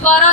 12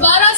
12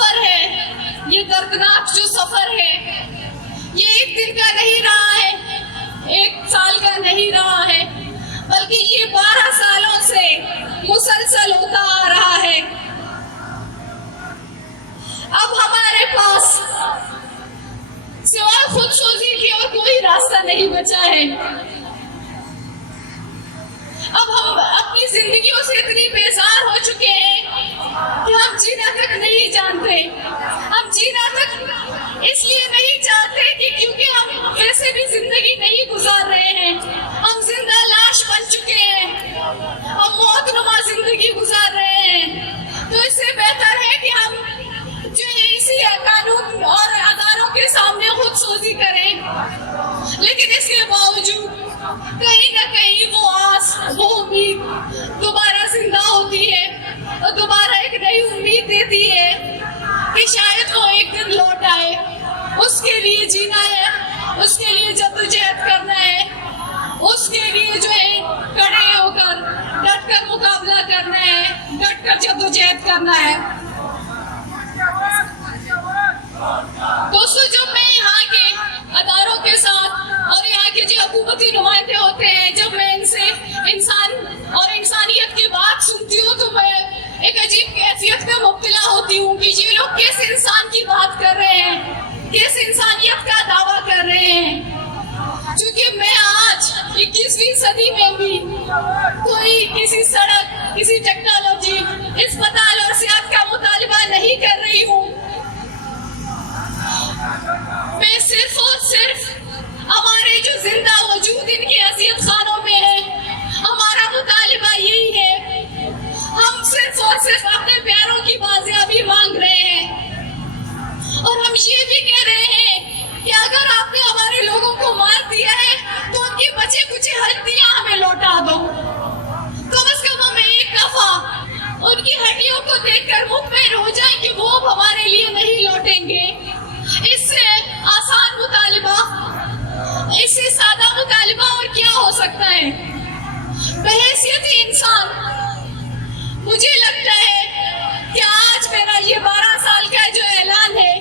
سفر ہے، یہ دردناک جو سفر ہے، یہ ایک دن کا نہیں رہا ہے، ایک سال کا نہیں رہا ہے، بلکہ یہ 12 سالوں سے مسلسل ہوتا آ رہا ہے۔ اب ہمارے پاس سوائے خودسوزی کی اور کوئی راستہ نہیں بچا ہے۔ اب ہم اپنی زندگیوں سے اتنی بیزار ہو چکے ہیں کہ ہم جینا تک نہیں جانتے۔ ہم جینا تک اس لیے نہیں چاہتے کہ کیونکہ ہم ویسے بھی زندگی نہیں گزار رہے ہیں، ہم زندہ لاش بن چکے ہیں، ہم موت نما زندگی گزار رہے ہیں۔ تو اس سے بہتر ہے کہ ہم جو ہے اسی قانون اور اداروں کے سامنے خود سوزی کریں، لیکن اس کے باوجود کہیں نہ کہیں وہ آس، وہ امید دوبارہ زندہ ہوتی ہے اور دوبارہ ایک نئی امید دیتی ہے کہ شاید وہ ایک دن لوٹ آئے۔ اس کے لیے جینا ہے، اس کے لیے جدوجہد کرنا ہے، اس کے لیے جو ہے کھڑے ہو کر ڈٹ کر مقابلہ کرنا ہے، ڈٹ کر جدوجہد کرنا ہے۔ دوستو، جب میں یہاں کے اداروں کے ساتھ اور یہاں کے جو حکومتی نمائندے ہوتے ہیں، جب میں ان سے انسان اور انسانیت کی بات سنتی ہوں تو میں ایک عجیب کیفیت میں مبتلا ہوتی ہوں کہ یہ لوگ کس انسان کی بات کر رہے ہیں، کس انسانیت کا دعویٰ کر رہے ہیں۔ چونکہ میں آج 21ویں صدی میں بھی کوئی کسی سڑک، کسی ٹیکنالوجی، اسپتال اور صحت کا مطالبہ نہیں کر رہی ہوں۔ میں صرف اور صرف ہمارے جو زندہ وجود ان کے اذیت خانوں میں ہے، ہمارا مطالبہ یہی ہے۔ ہم صرف اور صرف اپنے پیاروں کی بازیابی مانگ رہے ہیں، اور ہم یہ بھی کہہ رہے ہیں کہ اگر آپ نے ہمارے لوگوں کو مار دیا ہے تو ان کی بچے کچھ ہڈیاں ہمیں لوٹا دو۔ کم از کم ہمیں ایک دفعہ ان کی ہڈیوں کو دیکھ کر مطمئن ہو جائیں کہ وہ اب ہمارے لیے نہیں لوٹیں گے۔ اس سے آسان مطالبہ، اس سے سادہ مطالبہ اور کیا ہو سکتا ہے؟ بحیثیت انسان مجھے لگتا ہے کہ آج میرا یہ 12 سال کا جو اعلان ہے،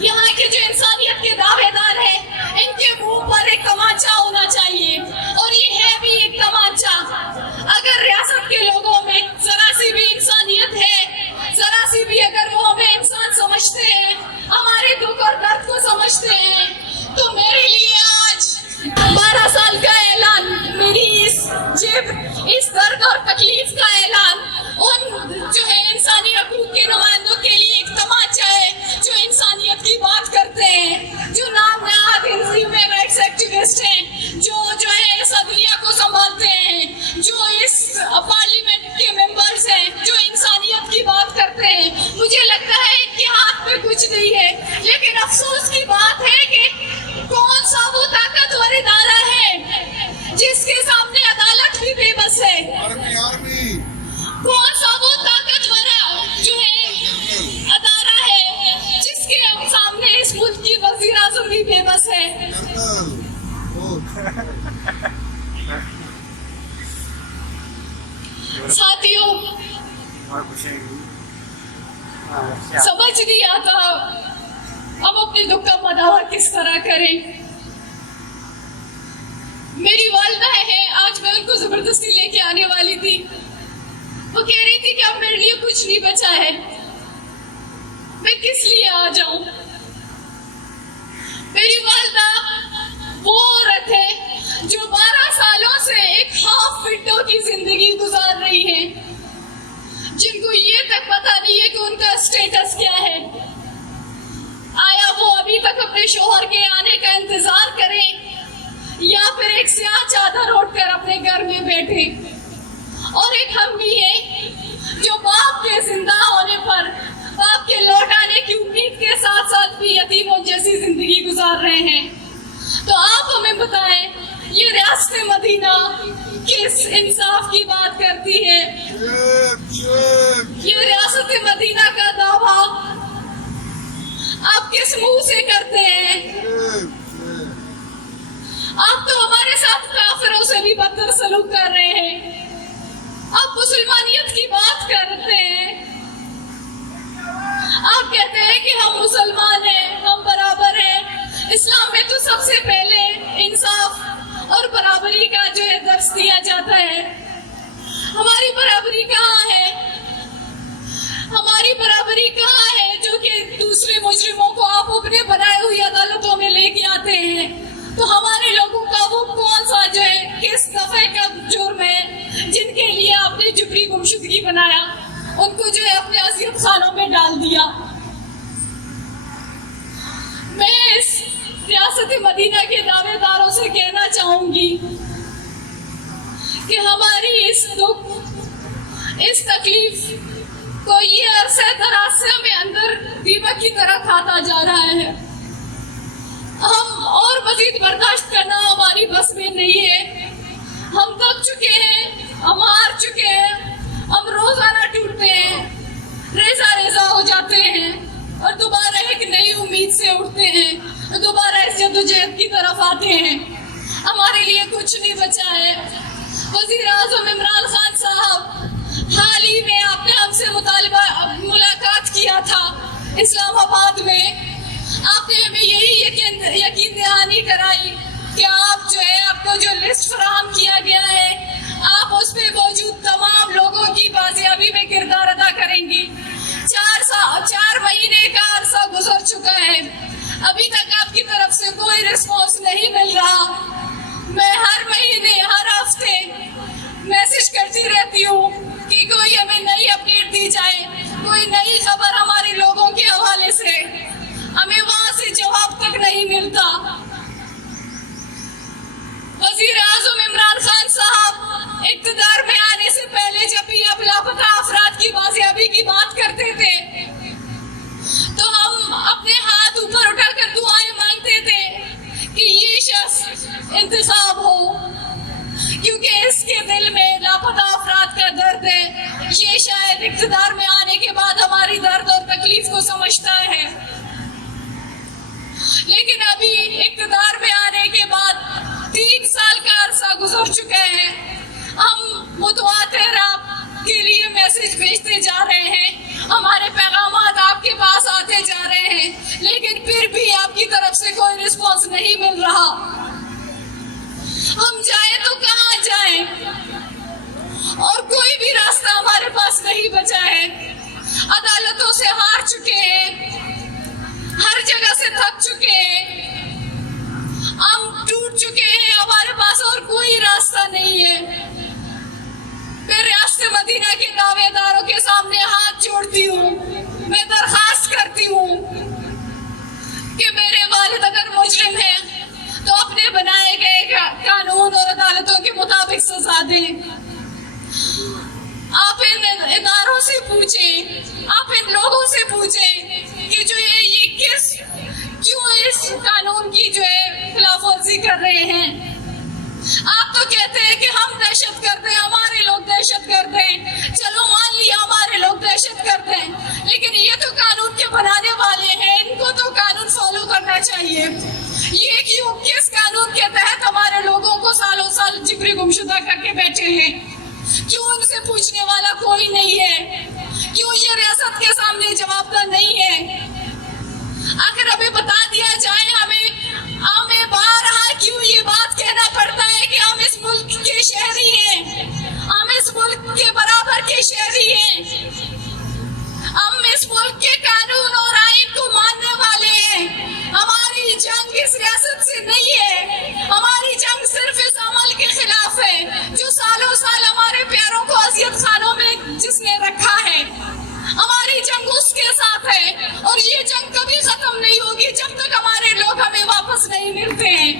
یہاں کے جو انسانیت کے دعوے دار ہیں، ان کے منہ پر ایک تمانچہ ہونا چاہیے، اور یہ ہے بھی ایک تمانچہ۔ اگر ریاست کے لوگوں میں ذرا سی بھی انسانیت ہے، ذرا سی بھی اگر وہ ہمیں انسان سمجھتے ہیں، ہمارے دکھ اور درد کو سمجھتے ہیں، تو میرے لیے آج 12 سال کا اعلان، میری اس درد اور تکلیف کا اعلان ان جو ہے انسانی حقوق کے نمائندوں کے لیے ایک تمانچہ ہے، جو انسانیت کی بات کرتے ہیں، جو نام نہاد ہیومن رائٹس ایکٹیوسٹ ہیں، جو ہے اس دنیا کو سنبھالتے ہیں، جو اس پارلیمنٹ کے ممبرز ہیں، جو انسانیت کی بات کرتے ہیں۔ مجھے لگتا ہے ان کے ہاتھ میں کچھ نہیں ہے، لیکن افسوس کی بات ہے کہ کون سا وہ طاقتور ادارہ ہے جس کے سامنے عدالت بھی بے بس ہے؟ کون سا وہ طاقتور جو ہے ادارہ ہے جس کے سامنے اس ملک کی وزیر اعظم بھی بے بس ہے؟ ساتھیوں، سمجھ نہیں آتا ہم اپنے دکھ کا مداوع کس طرح کریں۔ میری والدہ ہے، آج میں ان کو زبردستی لے کے آنے والی تھی، وہ کہہ رہی تھی کہ اب میرے لیے کچھ نہیں بچا ہے، میں کس لیے آ جاؤں۔ میری والدہ وہ عورت ہے جو 12 سالوں سے ایک ہاف ونڈو کی زندگی گزار رہی ہے، جن کو یہ تک پتا نہیں ہے کہ ان کا اسٹیٹس کیا ہے۔ آیا وہ ابھی تک اپنے شوہر کے آنے کا انتظار کریں یا پھر ایک سیاہ چادر اوڑھ کر اپنے گھر میں بیٹھے؟ اور ایک ہم بھی ہیں جو باپ کے زندہ ہونے پر، باپ کے لوٹ آنے کی امید کے ساتھ ساتھ بھی یتیموں جیسی زندگی گزار رہے ہیں۔ تو آپ ہمیں بتائیں، یہ ریاست مدینہ کس انصاف کی بات کرتی ہے؟ یہ ریاست مدینہ کا دعویٰ آپ کس منہ سے کرتے ہیں؟ آپ تو ہمارے ساتھ کافروں سے بھی بدتر سلوک کر رہے ہیں، آپ مسلمانیت کی بات کرتے ہیں۔ آپ کہتے ہیں کہ ہم مسلمان ہیں، ہم برابر ہیں. اسلام میں تو سب سے پہلے انصاف اور برابری کا جو ہے درس دیا جاتا ہے. ہماری برابری کہاں ہے؟ ہماری برابری کہاں ہے جو کہ دوسرے مجرموں کو آپ اپنے بنائے ہوئی عدالتوں میں لے کے آتے ہیں؟ تو ہمارے لوگوں کا وہ کون سا جو ہے کس دفعے کا جرم ہے جن کے لیے آپ نے جبری گمشدگی بنایا، ان کو جو ہے اپنے اذیت خانوں میں ڈال دیا؟ میں اس ریاست مدینہ کے دعوے داروں سے کہنا چاہوں گی کہ ہماری اس دکھ، اس تکلیف کو یہ عرصہ دراز سے ہمیں اندر دیمک کی طرح کھاتا جا رہا ہے. ہم اور مزید برداشت کرنا ہماری بس میں نہیں ہے. ہم دب چکے ہیں، ہم ہار چکے ہیں، ہم روزانہ ٹوٹتے ہیں، ریزہ ریزہ ہو جاتے ہیں اور دوبارہ ایک نئی امید سے اٹھتے ہیں، دوبارہ اس جدوجہد کی طرف آتے ہیں. ہمارے لیے کچھ نہیں بچا ہے. وزیر اعظم عمران خان صاحب، حال ہی میں آپ نے ہم سے ملاقات کیا تھا اسلام آباد میں. آپ نے ہمیں یہی یقین دہانی کرائی کہ آپ جو ہے آپ کو جو لسٹ فراہم کیا گیا ہے آپ اس میں موجود تمام لوگوں کی بازیابی میں کردار ادا کریں گی. 4 مہینے کا عرصہ گزر چکا ہے، ابھی تک آپ کی طرف سے کوئی رسپانس نہیں مل رہا. میں ہر مہینے، ہر ہفتے میسج کرتی رہتی ہوں کہ کوئی ہمیں نئی اپڈیٹ دی جائے، کوئی نئی خبر ہمارے لوگوں کے حوالے سے. ہمیں وہاں سے جواب تک نہیں ملتا. وزیر اعظم عمران خان صاحب اقتدار میں آنے سے پہلے جب بھی آپ لاپتہ افراد کی بازیابی کی بات کرتے تھے تو ہم اپنے ہاتھ اوپر اٹھا کر دعائیں مانگتے تھے کہ یہ شخص انتخاب ہو، کیونکہ اس کے دل میں لاپتہ افراد کا درد ہے. یہ شاید اقتدار میں آنے کے بعد ہماری درد اور تکلیف کو سمجھتا ہے. لیکن ابھی اقتدار میں آنے کے بعد 3 سال کا عرصہ گزر چکا ہے. ہم متواتر آپ کے لیے میسج بھیجتے جا رہے ہیں، ہمارے پیغامات آپ کے پاس آتے جا رہے ہیں، لیکن پھر بھی آپ کی طرف سے کوئی رسپانس نہیں مل رہا. ہم جائیں تو کہاں جائیں؟ اور کوئی بھی راستہ ہمارے پاس نہیں بچا ہے. عدالتوں سے ہار چکے ہیں، ہر جگہ سے تھک چکے ہیں، ہم ٹوٹ چکے ہیں، ہمارے پاس اور کوئی راستہ نہیں ہے. میں ریاست مدینہ کے دعوے داروں کے سامنے ہاتھ جوڑتی ہوں، میں درخواست کرتی ہوں کہ میرے والد اگر مجرم ہیں تو اپنے بنائے گئے قانون اور عدالتوں کے مطابق سزا دیں. آپ ان اداروں سے پوچھیں، آپ ان لوگوں سے پوچھیں کہ جو یہ کیوں اس قانون کی جو ہے خلاف ورزی کر رہے ہیں. آپ تو کہتے ہیں کہ ہم دہشت گرد ہیں، ہمارے لوگ دہشت گرد ہیں. چلو مان لیا ہمارے لوگ دہشت گرد ہیں، لیکن یہ تو قانون کے بنانے والے ہیں، ان کو تو قانون فالو کرنا چاہیے. یہ کیوں کس قانون کے تحت ہمارے لوگوں کو سالوں سال جبری گمشدہ کر کے بیٹھے ہیں؟ کیوں ان سے پوچھنے والا کوئی نہیں ہے؟ کیوں یہ ریاست کے سامنے جواب دہ نہیں ہے؟ آخر ہمیں بتا دیا جائے، ہمیں بارہا کیوں یہ بات کہنا پڑتا ہے کہ ہم اس ملک کے شہری ہیں، ہم اس ملک کے برابر کے شہری ہیں، ہم اس ملک کے قانون اور آئین کو ماننے والے ہیں. ہماری جنگ اس ریاست سے نہیں ہے، ہماری جنگ صرف اس عمل کے خلاف ہے جو سالوں سال ہمارے پیاروں کو اذیت خانوں میں جس نے رکھا ہے. ہماری جنگ اس کے ساتھ ہے اور یہ جنگ کبھی ختم نہیں ہوگی جب تک ہمارے لوگ ہمیں واپس نہیں ملتے ہیں.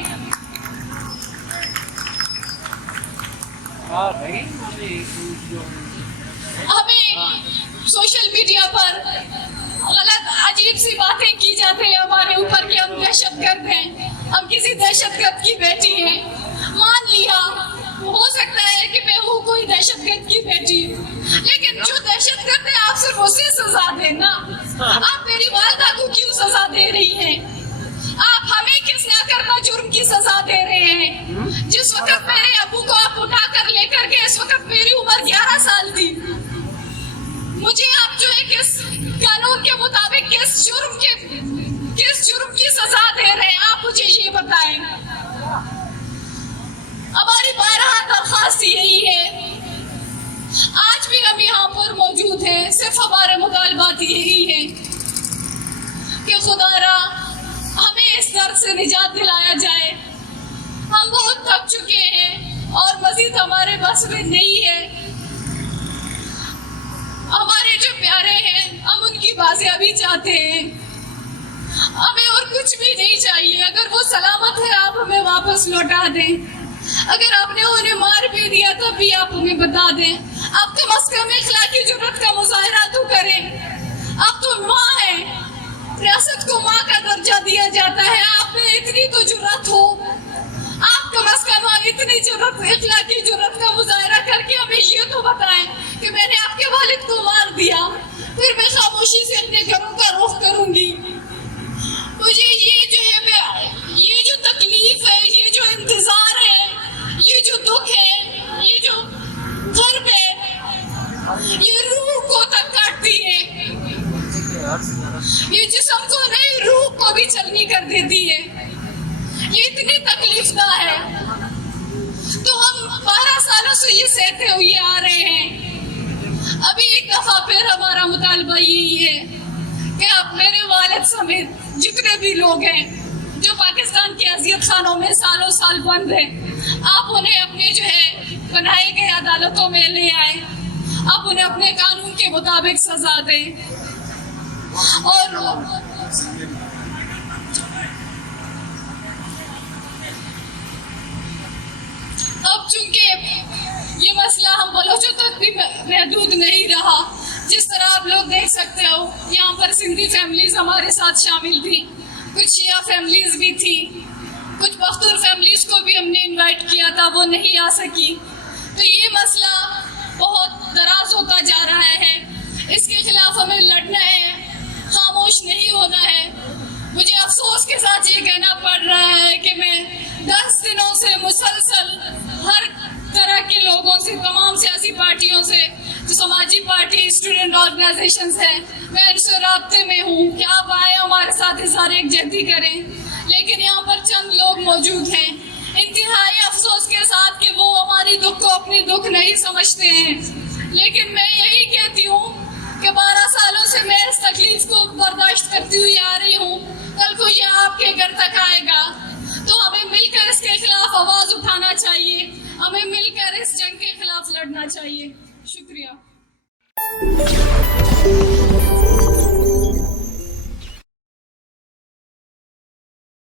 ہمیں سوشل میڈیا پر غلط عجیب سی باتیں کی جاتی ہیں ہمارے اوپر کہ ہم دہشت گرد ہیں، ہم کسی دہشت گرد کی بیٹی ہیں. مان لیا ہو سکتا ہے کہ میں ہوں کوئی دہشت گرد کی بیٹی، لیکن جو دہشت گرد ہے آپ صرف اسے سزا دیں نا. آپ میری والدہ کو کیوں سزا دے رہی ہیں؟ آپ ہمیں کس نہ کرنا جرم کی سزا دے رہے ہیں؟ جس وقت میرے ابو کو آپ اٹھا کر لے کر کے اس وقت میری عمر 11 سال تھی. مجھے آپ جو ہے کس قانون کے مطابق کس جرم کی سزا دے رہے ہیں، آپ مجھے یہ بتائیں. ہماری 12 درخواست یہی ہے، آج بھی ہم یہاں پر موجود ہیں، صرف ہمارے مطالبات یہی ہیں کہ خدا را ہمیں اس درد سے نجات دلایا جائے. ہم بہت تھک چکے ہیں اور مزید ہمارے بس میں نہیں ہے. ہمارے جو پیارے ہیں ہم ان کی بازیابی چاہتے ہیں، ہمیں اور کچھ بھی نہیں چاہیے. اگر وہ سلامت ہے آپ ہمیں واپس لوٹا دیں، اگر آپ نے انہیں مار بھی دیا تب بھی آپ ہمیں بتا دیں. آپ کم از کم اخلاقی جرات کا مظاہرہ تو کریں. آپ تو ماں ہیں، ریاست کو ماں کا درجہ دیا جاتا ہے، آپ میں اتنی تو جرات ہو، آپ کم از کم اتنی جرات، اخلاقی جرات کا مظاہرہ کر کے ہمیں یہ تو بتائیں کہ میں نے آپ کے والد کو مار دیا، پھر میں خاموشی سے اپنے گھروں کا رخ کروں گی. مجھے یہ جو ہے، یہ جو تکلیف ہے، یہ جو انتظار ہے، یہ جو دکھ ہے، یہ جو درد ہے، یہ روح کو تک کاٹتی ہے. یہ جسم کو نہیں، روح کو بھی چلنی کر دیتی ہے. یہ اتنی تکلیف دہ ہے. تو ہم 12 سالوں سے یہ سہتے ہوئے آ رہے ہیں. ابھی ایک دفعہ پھر ہمارا مطالبہ یہی ہے کہ آپ میرے والد سمیت جتنے بھی لوگ ہیں جو پاکستان کے اذیت خانوں میں سالوں سال بند ہیں، آپ انہیں اپنے جو ہے بنائے گئے عدالتوں میں لے آئیں، آپ انہیں اپنے قانون کے مطابق سزا دیں. اور اب چونکہ یہ مسئلہ ہم بلوچوں تک بھی محدود نہیں رہا، جس طرح آپ لوگ دیکھ سکتے ہو یہاں پر سندھی فیملیز ہمارے ساتھ شامل تھی، کچھ شیعہ فیملیز بھی تھی، کچھ پختون فیملیز کو بھی ہم نے انوائٹ کیا تھا، وہ نہیں آ سکی. تو یہ مسئلہ بہت دراز ہوتا جا رہا ہے، اس کے خلاف ہمیں لڑنا ہے، خاموش نہیں ہونا ہے. مجھے افسوس کے ساتھ یہ کہنا پڑ رہا ہے کہ میں 10 دنوں سے مسلسل ہر طرح کے لوگوں سے، تمام سیاسی پارٹیوں سے، جو سماجی پارٹی، اسٹوڈنٹ آرگنائزیشنز ہیں، میں ان سے رابطے میں ہوں کہ آپ آئیں ہمارے ساتھ اظہار یکجہتی کریں. لیکن یہاں پر چند لوگ موجود ہیں انتہائی افسوس کے ساتھ کہ وہ ہماری دکھ کو اپنی دکھ نہیں سمجھتے ہیں. لیکن میں یہی کہتی ہوں کہ 12 سالوں سے میں اس تکلیف کو برداشت کرتی ہوئی آ رہی ہوں، کل کو یہ آپ کے گھر تک آئے گا تو ہمیں مل کر اس کے خلاف آواز اٹھانا چاہیے، ہمیں مل کر اس جنگ کے خلاف لڑنا چاہیے. شکریہ.